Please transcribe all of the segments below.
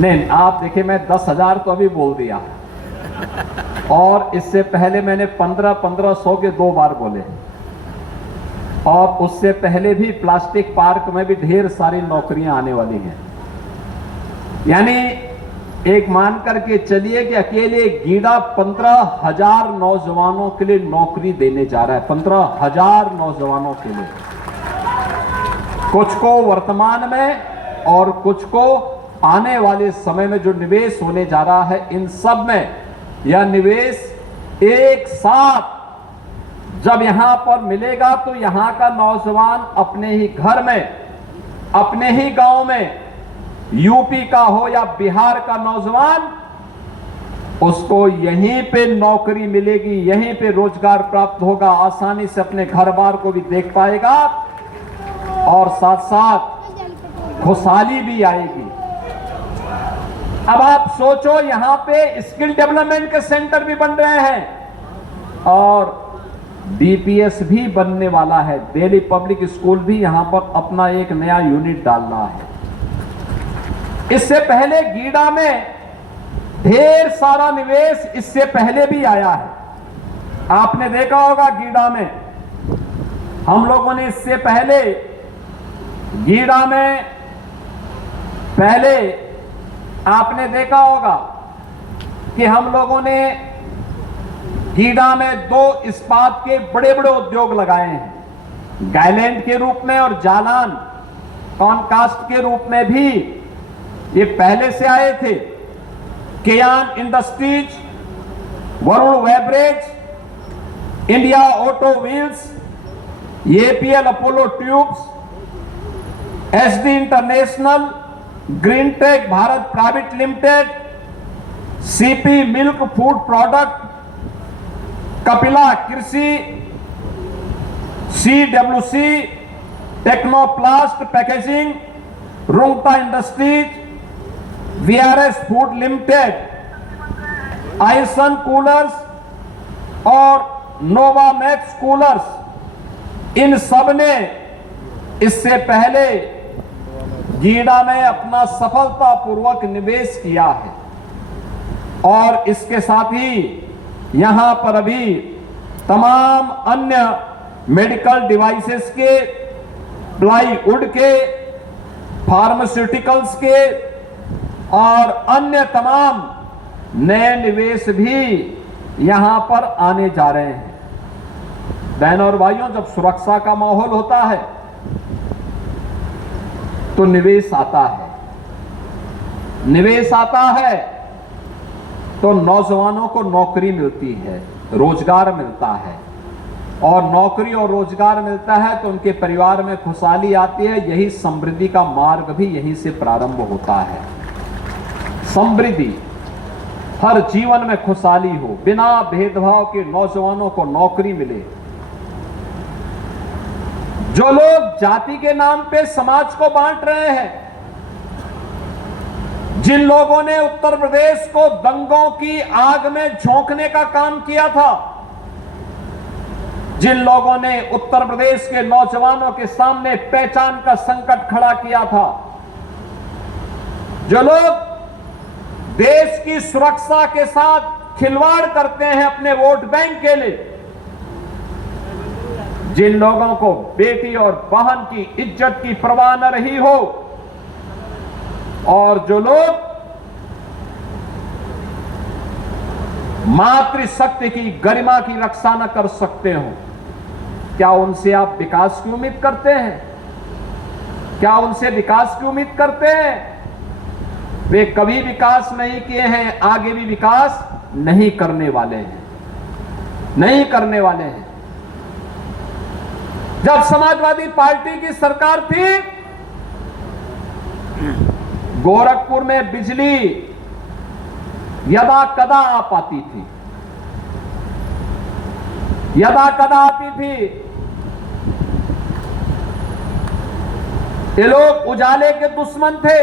नहीं, आप देखिए, मैं 10,000 तो अभी बोल दिया और इससे पहले मैंने 1500 के 2 बार बोले, और उससे पहले भी प्लास्टिक पार्क में भी ढेर सारी नौकरियां आने वाली हैं। यानी एक मान करके चलिए कि अकेले गीडा 15,000 नौजवानों के लिए नौकरी देने जा रहा है। 15,000 नौजवानों के लिए, कुछ को वर्तमान में और कुछ को आने वाले समय में जो निवेश होने जा रहा है, इन सब में यह निवेश एक साथ जब यहां पर मिलेगा तो यहां का नौजवान अपने ही घर में, अपने ही गांव में, यूपी का हो या बिहार का नौजवान, उसको यहीं पे नौकरी मिलेगी, यहीं पे रोजगार प्राप्त होगा, आसानी से अपने घर बार को भी देख पाएगा और साथ साथ खुशहाली भी आएगी। अब आप सोचो, यहां पे स्किल डेवलपमेंट के सेंटर भी बन रहे हैं और डीपीएस भी बनने वाला है। दिल्ली पब्लिक स्कूल भी यहां पर अपना एक नया यूनिट डालना है। इससे पहले गीडा में ढेर सारा निवेश इससे पहले भी आया है। आपने देखा होगा गीडा में हम लोगों ने इससे पहले गीडा में पहले आपने देखा होगा कि हम लोगों ने गीडा में 2 इस्पात के बड़े बड़े उद्योग लगाए हैं, गायलैंड के रूप में और जालान कॉनकास्ट के रूप में भी ये पहले से आए थे। Kayan Industries, Varun Beverage, India Auto Wheels, APL Apollo Tubes, SD International, Green Tech Bharat Private Limited, CP Milk Food Product, Kapila Krishi, CWC, Technoplast Packaging, Rungta Industries, VRS Food Limited, आइसन कूलर्स और नोवामैक्स कूलर्स, इन सब ने इससे पहले गीडा में अपना सफलतापूर्वक निवेश किया है। और इसके साथ ही यहां पर अभी तमाम अन्य मेडिकल डिवाइसेस के, प्लाईवुड के, फार्मास्यूटिकल्स के और अन्य तमाम नए निवेश भी यहां पर आने जा रहे हैं। बहनों और भाइयों, जब सुरक्षा का माहौल होता है तो निवेश आता है। निवेश आता है तो नौजवानों को नौकरी मिलती है, रोजगार मिलता है, और नौकरी और रोजगार मिलता है तो उनके परिवार में खुशहाली आती है। यही समृद्धि का मार्ग भी यहीं से प्रारंभ होता है। समृद्धि, हर जीवन में खुशहाली हो, बिना भेदभाव के नौजवानों को नौकरी मिले। जो लोग जाति के नाम पे समाज को बांट रहे हैं, जिन लोगों ने उत्तर प्रदेश को दंगों की आग में झोंकने का काम किया था, जिन लोगों ने उत्तर प्रदेश के नौजवानों के सामने पहचान का संकट खड़ा किया था, जो लोग देश की सुरक्षा के साथ खिलवाड़ करते हैं अपने वोट बैंक के लिए, जिन लोगों को बेटी और बहन की इज्जत की परवाह न रही हो, और जो लोग मातृशक्ति की गरिमा की रक्षा न कर सकते हो, क्या उनसे आप विकास की उम्मीद करते हैं? क्या उनसे विकास की उम्मीद करते हैं? वे कभी विकास नहीं किए हैं, आगे भी विकास नहीं करने वाले हैं, नहीं करने वाले हैं। जब समाजवादी पार्टी की सरकार थी, गोरखपुर में बिजली यदा कदा आ पाती थी, यदा कदा आती थी। ये लोग उजाले के दुश्मन थे।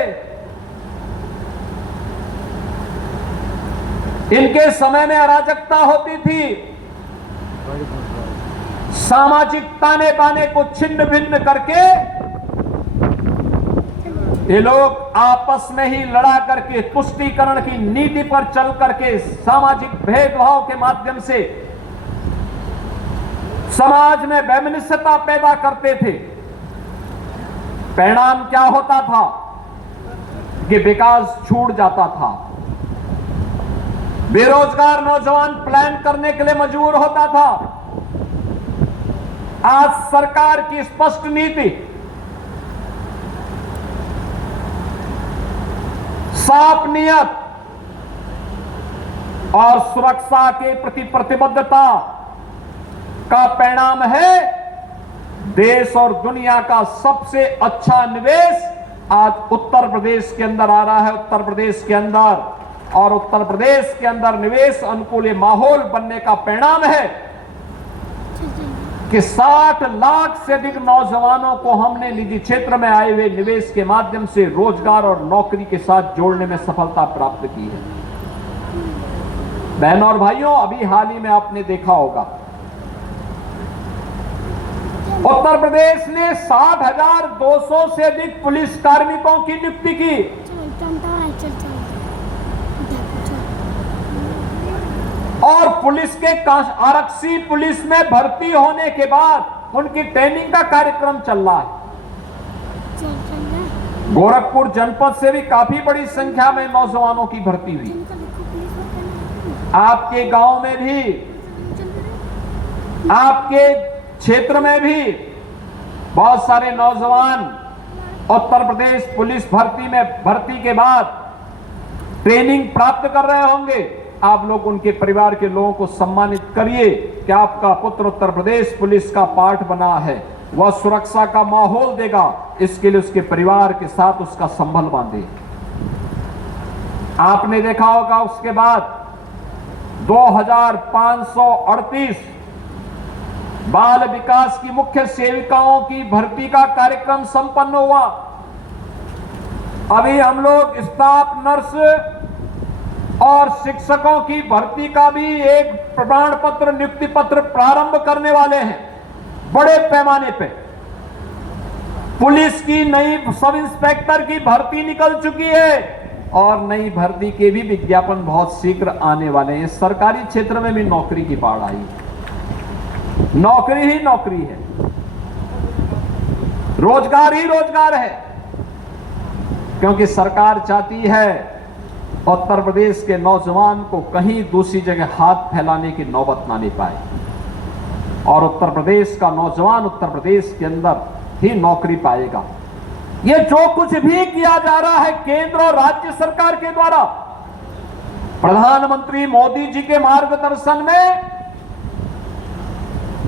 इनके समय में अराजकता होती थी, सामाजिक ताने बाने को छिन्न भिन्न करके ये लोग आपस में ही लड़ा करके तुष्टीकरण की नीति पर चल करके सामाजिक भेदभाव के माध्यम से समाज में वैमनस्यता पैदा करते थे। परिणाम क्या होता था कि विकास छूट जाता था। बेरोजगार नौजवान प्लान करने के लिए मजबूर होता था। आज सरकार की स्पष्ट नीति, साफ नियत और सुरक्षा के प्रति प्रतिबद्धता का परिणाम है देश और दुनिया का सबसे अच्छा निवेश आज उत्तर प्रदेश के अंदर आ रहा है। उत्तर प्रदेश के अंदर और उत्तर प्रदेश के अंदर निवेश अनुकूल माहौल बनने का परिणाम है कि 60 लाख से अधिक नौजवानों को हमने निजी क्षेत्र में आए हुए निवेश के माध्यम से रोजगार और नौकरी के साथ जोड़ने में सफलता प्राप्त की है। बहनों और भाइयों, अभी हाल ही में आपने देखा होगा उत्तर प्रदेश ने 60,200 से अधिक पुलिस कार्मिकों की नियुक्ति की। और पुलिस के आरक्षी पुलिस में भर्ती होने के बाद उनकी ट्रेनिंग का कार्यक्रम चल रहा है। गोरखपुर जनपद से भी काफी बड़ी संख्या में नौजवानों की भर्ती हुई। आपके गांव में भी, आपके क्षेत्र में भी बहुत सारे नौजवान उत्तर प्रदेश पुलिस भर्ती के बाद ट्रेनिंग प्राप्त कर रहे होंगे। आप लोग उनके परिवार के लोगों को सम्मानित करिए कि आपका पुत्र उत्तर प्रदेश पुलिस का पार्ट बना है, वह सुरक्षा का माहौल देगा। इसके लिए उसके परिवार के साथ उसका संबंध बांधे। आपने देखा होगा उसके बाद 2538 बाल विकास की मुख्य सेविकाओं की भर्ती का कार्यक्रम संपन्न हुआ। अभी हम लोग स्टाफ नर्स और शिक्षकों की भर्ती का भी एक प्रमाण पत्र, नियुक्ति पत्र प्रारंभ करने वाले हैं बड़े पैमाने पे। पुलिस की नई सब इंस्पेक्टर की भर्ती निकल चुकी है और नई भर्ती के भी विज्ञापन बहुत शीघ्र आने वाले हैं। सरकारी क्षेत्र में भी नौकरी की बाढ़ आई, नौकरी ही नौकरी है, रोजगार ही रोजगार है, क्योंकि सरकार चाहती है उत्तर प्रदेश के नौजवान को कहीं दूसरी जगह हाथ फैलाने की नौबत ना ले पाए और उत्तर प्रदेश का नौजवान उत्तर प्रदेश के अंदर ही नौकरी पाएगा। ये जो कुछ भी किया जा रहा है केंद्र और राज्य सरकार के द्वारा, प्रधानमंत्री मोदी जी के मार्गदर्शन में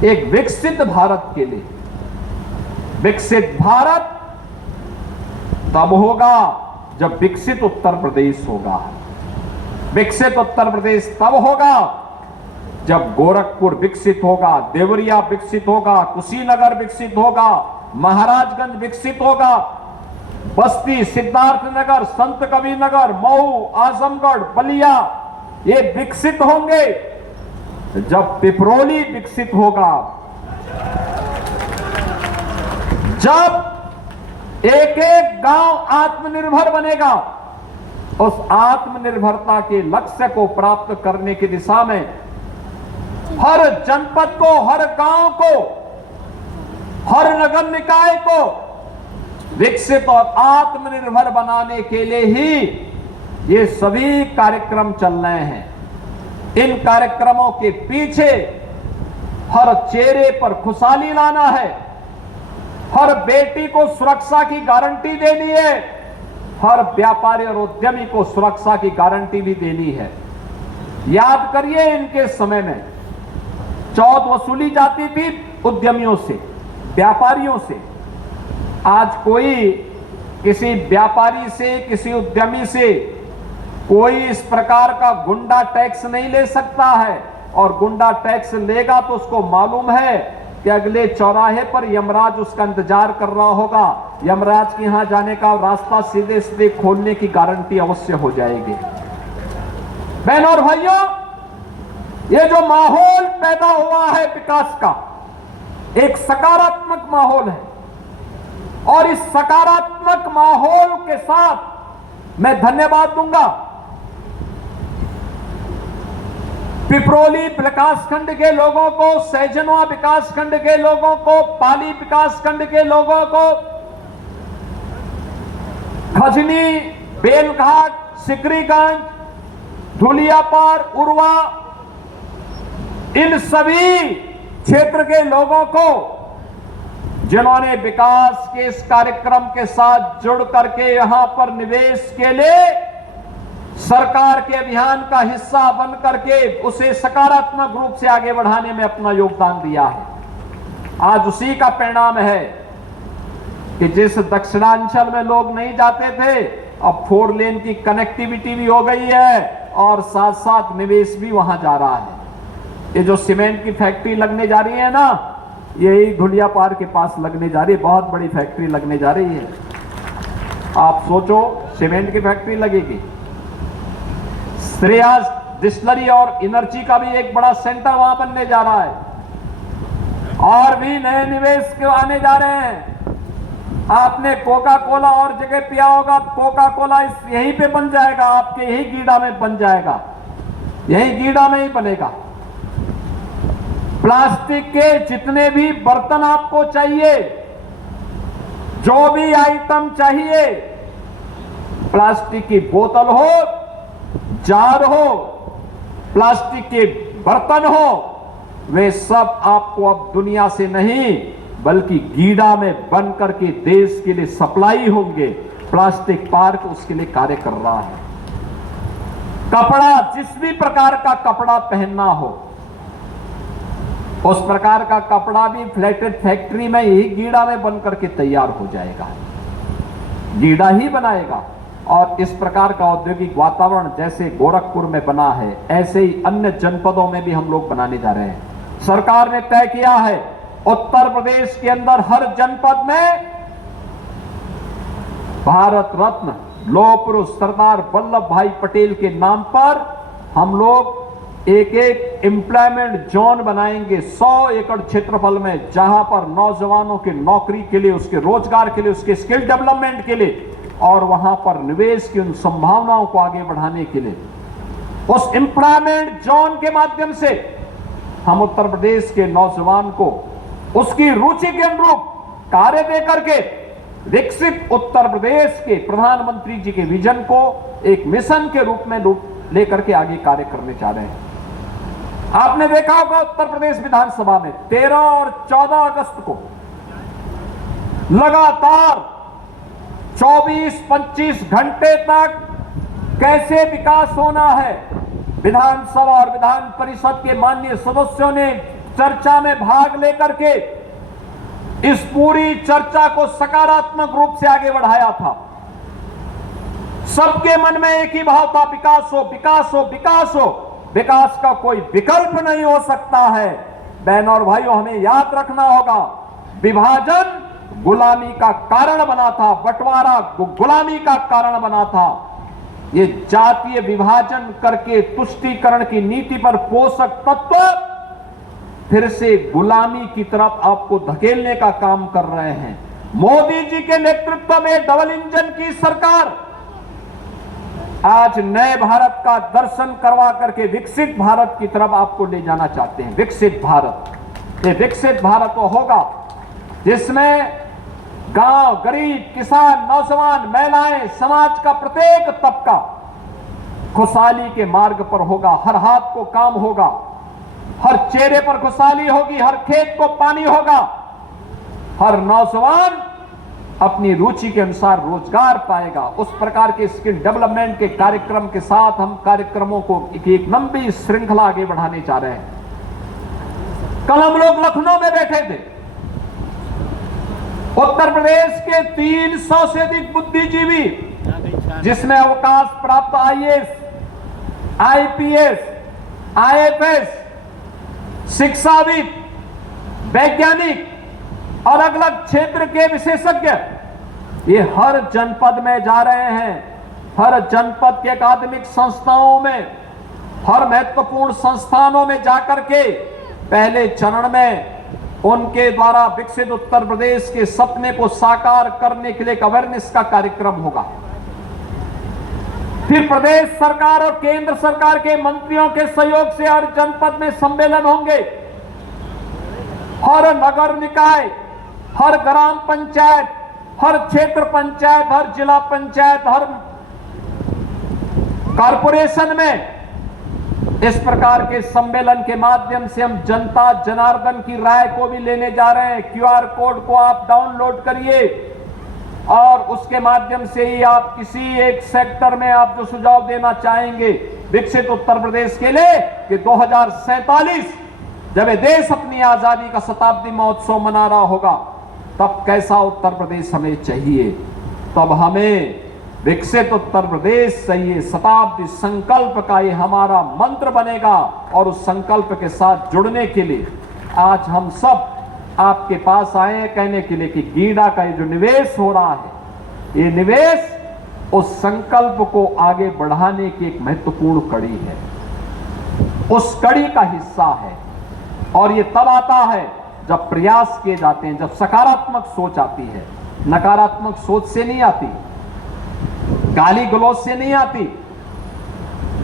एक विकसित भारत के लिए, विकसित भारत तब होगा जब विकसित उत्तर प्रदेश होगा। विकसित उत्तर प्रदेश तब होगा जब गोरखपुर विकसित होगा, देवरिया विकसित होगा, कुशीनगर विकसित होगा, महाराजगंज विकसित होगा, बस्ती, सिद्धार्थनगर, संत कबीरनगर, मऊ, आजमगढ़, बलिया ये विकसित होंगे। जब पिपरोली विकसित होगा, जब एक एक गांव आत्मनिर्भर बनेगा, उस आत्मनिर्भरता के लक्ष्य को प्राप्त करने की दिशा में हर जनपद को, हर गांव को, हर नगर निकाय को विकसित और आत्मनिर्भर बनाने के लिए ही ये सभी कार्यक्रम चल रहे हैं। इन कार्यक्रमों के पीछे हर चेहरे पर खुशहाली लाना है, हर बेटी को सुरक्षा की गारंटी देनी है, हर व्यापारी और उद्यमी को सुरक्षा की गारंटी भी देनी है। याद करिए, इनके समय में चौथ वसूली जाती थी उद्यमियों से, व्यापारियों से। आज कोई किसी व्यापारी से, किसी उद्यमी से कोई इस प्रकार का गुंडा टैक्स नहीं ले सकता है, और गुंडा टैक्स लेगा तो उसको मालूम है कि अगले चौराहे पर यमराज उसका इंतजार कर रहा होगा। यमराज के यहां जाने का रास्ता सीधे सीधे खोलने की गारंटी अवश्य हो जाएगी। बहनों और भाइयों, ये जो माहौल पैदा हुआ है विकास का, एक सकारात्मक माहौल है। और इस सकारात्मक माहौल के साथ मैं धन्यवाद दूंगा पिपरोली विकासखंड के लोगों को, सैजनवा विकासखंड के लोगों को, पाली विकासखंड के लोगों को, खजनी, बेलघाट, सिकरीगंज, धुलियापार, उरवा, इन सभी क्षेत्र के लोगों को जिन्होंने विकास के इस कार्यक्रम के साथ जुड़ करके यहां पर निवेश के लिए सरकार के अभियान का हिस्सा बन करके उसे सकारात्मक रूप से आगे बढ़ाने में अपना योगदान दिया है। आज उसी का परिणाम है कि जिस दक्षिणांचल में लोग नहीं जाते थे, अब 4 लेन की कनेक्टिविटी भी हो गई है और साथ साथ निवेश भी वहां जा रहा है। ये जो सीमेंट की फैक्ट्री लगने जा रही है ना, यही धुलियापार के पास लगने जा रही है, बहुत बड़ी फैक्ट्री लगने जा रही है। आप सोचो, सीमेंट की फैक्ट्री लगेगी, श्रेयास डिस्टिलरी और एनर्जी का भी एक बड़ा सेंटर वहां बनने जा रहा है, और भी नए निवेश के आने जा रहे हैं। आपने कोका कोला और जगह पिया होगा, कोका कोला यहीं पे बन जाएगा, आपके यही गीडा में बन जाएगा, यही गीडा में ही बनेगा। प्लास्टिक के जितने भी बर्तन आपको चाहिए, जो भी आइटम चाहिए, प्लास्टिक की बोतल हो, जार हो, प्लास्टिक के बर्तन हो, वे सब आपको अब दुनिया से नहीं बल्कि गीडा में बन करके देश के लिए सप्लाई होंगे। प्लास्टिक पार्क उसके लिए कार्य कर रहा है। कपड़ा, जिस भी प्रकार का कपड़ा पहनना हो, उस प्रकार का कपड़ा भी फ्लैटेड फैक्ट्री में ही गीडा में बन करके तैयार हो जाएगा, गीडा ही बनाएगा। और इस प्रकार का औद्योगिक वातावरण जैसे गोरखपुर में बना है, ऐसे ही अन्य जनपदों में भी हम लोग बनाने जा रहे हैं। सरकार ने तय किया है उत्तर प्रदेश के अंदर हर जनपद में भारत रत्न लौह पुरुष सरदार वल्लभ भाई पटेल के नाम पर हम लोग एक एक एम्प्लॉयमेंट जोन बनाएंगे 100 एकड़ क्षेत्रफल में, जहां पर नौजवानों के नौकरी के लिए, उसके रोजगार के लिए, उसके स्किल डेवलपमेंट के लिए और वहां पर निवेश की उन संभावनाओं को आगे बढ़ाने के लिए उस एम्प्लॉयमेंट जोन के माध्यम से हम उत्तर प्रदेश के नौजवान को उसकी रुचि के अनुरूप कार्य दे करके विकसित उत्तर प्रदेश के प्रधानमंत्री जी के विजन को एक मिशन के रूप में लेकर के आगे कार्य करने जा रहे हैं। आपने देखा होगा उत्तर प्रदेश विधानसभा में 13 और 14 अगस्त को लगातार 24-25 घंटे तक कैसे विकास होना है, विधानसभा और विधान परिषद के माननीय सदस्यों ने चर्चा में भाग लेकर के इस पूरी चर्चा को सकारात्मक रूप से आगे बढ़ाया था। सबके मन में एक ही भाव था, विकास हो, विकास हो, विकास हो। विकास का कोई विकल्प नहीं हो सकता है। बहनों और भाइयों, हमें याद रखना होगा, विभाजन गुलामी का कारण बना था, बंटवारा गुलामी का कारण बना था। ये जातीय विभाजन करके तुष्टीकरण की नीति पर पोषक तत्व फिर से गुलामी की तरफ आपको धकेलने का काम कर रहे हैं। मोदी जी के नेतृत्व में डबल इंजन की सरकार आज नए भारत का दर्शन करवा करके विकसित भारत की तरफ आपको ले जाना चाहते हैं। विकसित भारत, ये विकसित भारत वो होगा जिसमें गांव, गरीब, किसान, नौजवान, महिलाएं, समाज का प्रत्येक तबका खुशहाली के मार्ग पर होगा। हर हाथ को काम होगा, हर चेहरे पर खुशहाली होगी, हर खेत को पानी होगा, हर नौजवान अपनी रुचि के अनुसार रोजगार पाएगा। उस प्रकार के स्किल डेवलपमेंट के कार्यक्रम के साथ हम कार्यक्रमों को एक लंबी श्रृंखला आगे बढ़ाने जा रहे हैं। कल हम लोग लखनऊ में बैठे थे, उत्तर प्रदेश के 300 से अधिक बुद्धिजीवी, जिसमें अवकाश प्राप्त आईएएस, आईपीएस, आईएफएस, शिक्षाविद, वैज्ञानिक और अलग अलग क्षेत्र के विशेषज्ञ, ये हर जनपद में जा रहे हैं। हर जनपद के अकादमिक संस्थाओं में, हर महत्वपूर्ण संस्थानों में जाकर के पहले चरण में उनके द्वारा विकसित उत्तर प्रदेश के सपने को साकार करने के लिए एक अवेयरनेस का कार्यक्रम होगा। फिर प्रदेश सरकार और केंद्र सरकार के मंत्रियों के सहयोग से हर जनपद में सम्मेलन होंगे। हर नगर निकाय, हर ग्राम पंचायत, हर क्षेत्र पंचायत, हर जिला पंचायत, हर कॉरपोरेशन में इस प्रकार के सम्मेलन के माध्यम से हम जनता जनार्दन की राय को भी लेने जा रहे हैं। क्यूआर कोड को आप डाउनलोड करिए और उसके माध्यम से ही आप किसी एक सेक्टर में आप जो सुझाव देना चाहेंगे विकसित उत्तर प्रदेश के लिए कि 2047 जब ये देश अपनी आजादी का शताब्दी महोत्सव मना रहा होगा तब कैसा उत्तर प्रदेश हमें चाहिए। तब हमें विकसित उत्तर प्रदेश चाहिए। शताब्दी संकल्प का ये हमारा मंत्र बनेगा और उस संकल्प के साथ जुड़ने के लिए आज हम सब आपके पास आए हैं कहने के लिए कि गीडा का ये जो निवेश हो रहा है, ये निवेश उस संकल्प को आगे बढ़ाने की एक महत्वपूर्ण कड़ी है, उस कड़ी का हिस्सा है। और ये तब आता है जब प्रयास किए जाते हैं, जब सकारात्मक सोच आती है। नकारात्मक सोच से नहीं आती, गाली गलौज से नहीं आती।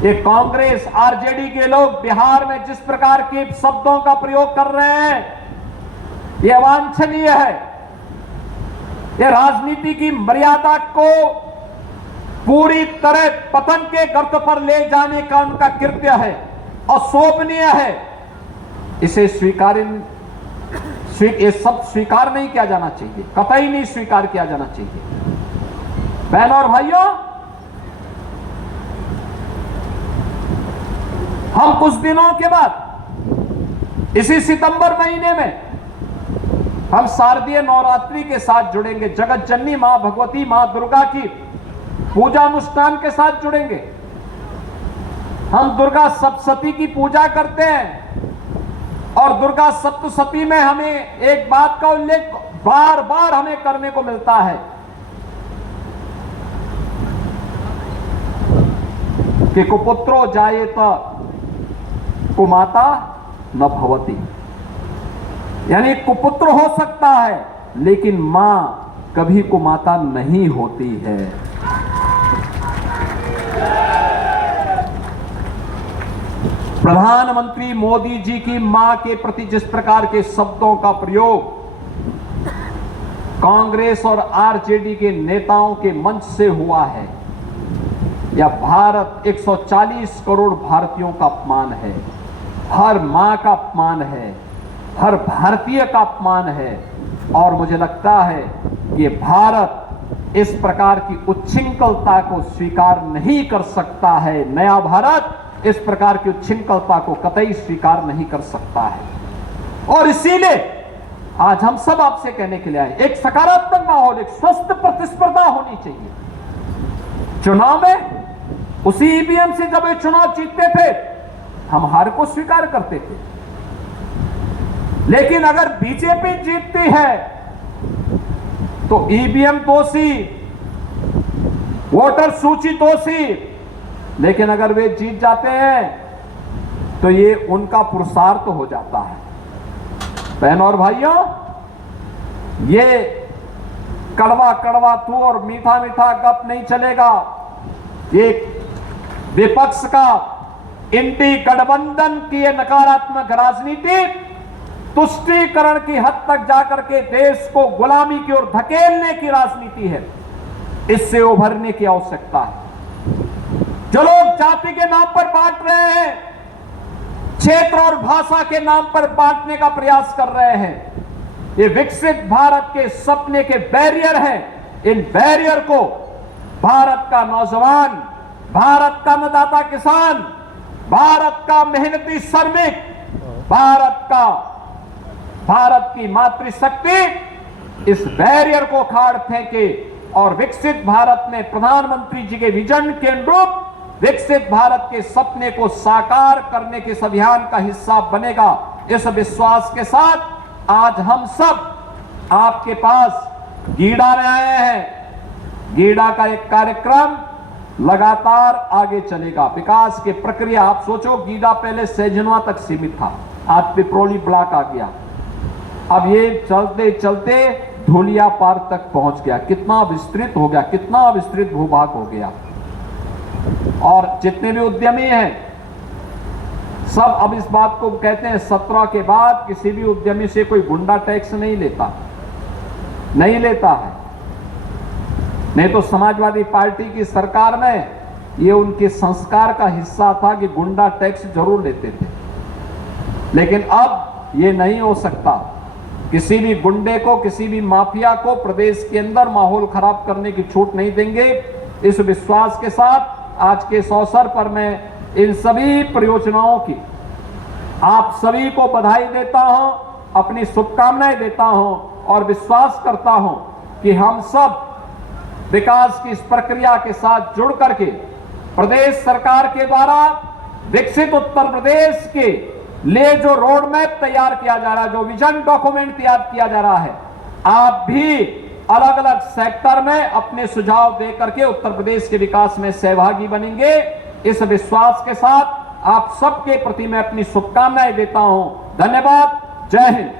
ये कांग्रेस आरजेडी के लोग बिहार में जिस प्रकार के शब्दों का प्रयोग कर रहे हैं ये अवांछनीय है। ये राजनीति की मर्यादा को पूरी तरह पतन के गर्त पर ले जाने का उनका कृत्य है, अशोभनीय है। इसे ये सब स्वीकार नहीं किया जाना चाहिए, कतई नहीं स्वीकार किया जाना चाहिए। बहनों और भाइयों, हम कुछ दिनों के बाद इसी सितंबर महीने में हम शारदीय नवरात्रि के साथ जुड़ेंगे। जगत जननी मां भगवती मां दुर्गा की पूजा अनुष्ठान के साथ जुड़ेंगे। हम दुर्गा सप्तशती की पूजा करते हैं और दुर्गा सप्तशती में हमें एक बात का उल्लेख बार बार हमें करने को मिलता है कि कुपुत्रो जायेत कुमाता न भवती, यानी कुपुत्र हो सकता है लेकिन मां कभी कुमाता नहीं होती है। प्रधानमंत्री मोदी जी की मां के प्रति जिस प्रकार के शब्दों का प्रयोग कांग्रेस और आरजेडी के नेताओं के मंच से हुआ है, यह भारत 140 करोड़ भारतीयों का अपमान है, हर मां का अपमान है, हर भारतीय का अपमान है। और मुझे लगता है कि भारत इस प्रकार की उच्छृंखलता को स्वीकार नहीं कर सकता है। नया भारत इस प्रकार की उच्छृंखलता को कतई स्वीकार नहीं कर सकता है। और इसीलिए आज हम सब आपसे कहने के लिए आए, एक सकारात्मक माहौल, एक स्वस्थ प्रतिस्पर्धा होनी चाहिए। चुनाव में उसी ईवीएम से जब ये चुनाव जीतते थे हम हार को स्वीकार करते थे, लेकिन अगर बीजेपी जीतती है तो ईवीएम दोषी, वोटर सूची दोषी, लेकिन अगर वे जीत जाते हैं तो ये उनका पुरुषार्थ हो जाता है। बहनों और भाइयों, ये कड़वा कड़वा तू और मीठा मीठा गप नहीं चलेगा। ये विपक्ष का इंडी गठबंधन की ये नकारात्मक राजनीति तुष्टीकरण की हद तक जाकर के देश को गुलामी की ओर धकेलने की राजनीति है। इससे उभरने की आवश्यकता है। जो लोग जाति के नाम पर बांट रहे हैं, क्षेत्र और भाषा के नाम पर बांटने का प्रयास कर रहे हैं, ये विकसित भारत के सपने के बैरियर हैं। इन बैरियर को भारत का नौजवान, भारत का अन्नदाता किसान, भारत का मेहनती श्रमिक, भारत की मातृशक्ति इस बैरियर को खाड़ फेंके और विकसित भारत में प्रधानमंत्री जी के विजन के अनुरूप विकसित भारत के सपने को साकार करने के इस अभियान का हिस्सा बनेगा। इस विश्वास के साथ आज हम सब आपके पास गीडा में आए हैं। गीडा का एक कार्यक्रम लगातार आगे चलेगा। विकास की प्रक्रिया, आप सोचो, गीडा पहले सैजनवा तक सीमित था, आज पिपरोली ब्लॉक आ गया, अब ये चलते चलते धूलिया पार तक पहुंच गया। कितना विस्तृत हो गया, कितना विस्तृत भूभाग हो गया। और जितने भी उद्यमी हैं सब अब इस बात को कहते हैं 17 के बाद किसी भी उद्यमी से कोई गुंडा टैक्स नहीं लेता है। नहीं तो समाजवादी पार्टी की सरकार में ये उनके संस्कार का हिस्सा था कि गुंडा टैक्स जरूर लेते थे, लेकिन अब ये नहीं हो सकता। किसी भी गुंडे को, किसी भी माफिया को प्रदेश के अंदर माहौल खराब करने की छूट नहीं देंगे। इस विश्वास के साथ आज के इस अवसर पर मैं इन सभी परियोजनाओं की आप सभी को बधाई देता हूं, अपनी शुभकामनाएं देता हूं और विश्वास करता हूं कि हम सब विकास की इस प्रक्रिया के साथ जुड़ करके प्रदेश सरकार के द्वारा विकसित उत्तर प्रदेश के लिए जो रोड मैप तैयार किया जा रहा है, जो विजन डॉक्यूमेंट तैयार किया जा रहा है, आप भी अलग अलग सेक्टर में अपने सुझाव दे करके उत्तर प्रदेश के विकास में सहभागी बनेंगे। इस विश्वास के साथ आप सबके प्रति मैं अपनी शुभकामनाएं देता हूं। धन्यवाद। जय हिंद।